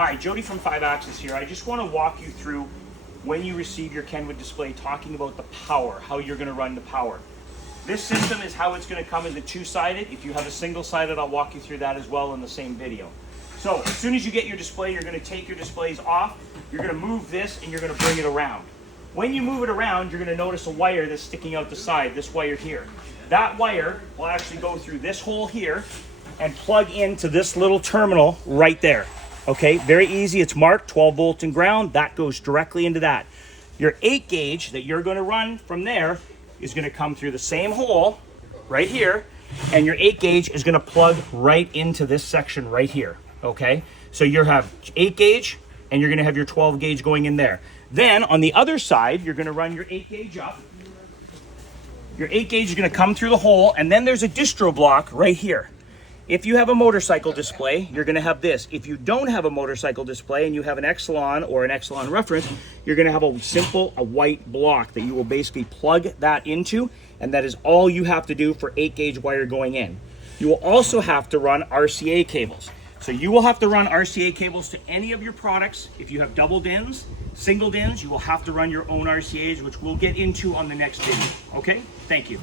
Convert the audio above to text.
Hi, Jody from 5-Axis here. I just want to walk you through when you receive your Kenwood display, talking about the power, how you're going to run the power. This system is how it's going to come as a two-sided. If you have a single-sided, I'll walk you through that as well in the same video. So as soon as you get your display, you're going to take your displays off, you're going to move this, and you're going to bring it around. When you move it around, you're going to notice a wire that's sticking out the side, this wire here. That wire will actually go through this hole here and plug into this little terminal right there. Okay, very easy. It's marked 12 volts and ground. That goes directly into that. Your 8 gauge that you're going to run from there is going to come through the same hole right here, and your 8 gauge is going to plug right into this section right here. Okay, so you have 8 gauge and you're going to have your 12 gauge going in there. Then on the other side, you're going to run your 8 gauge up. Your 8 gauge is going to come through the hole, and then there's a distro block right here. If you have a motorcycle display, you're going to have this. If you don't have a motorcycle display and you have an eXcelon or an eXcelon reference, you're going to have a white block that you will basically plug that into, and that is all you have to do for 8 gauge wire going in. You will also have to run RCA cables. So you will have to run RCA cables to any of your products. If you have double DINs, single DINs, you will have to run your own RCAs, which we'll get into on the next video. Okay? Thank you.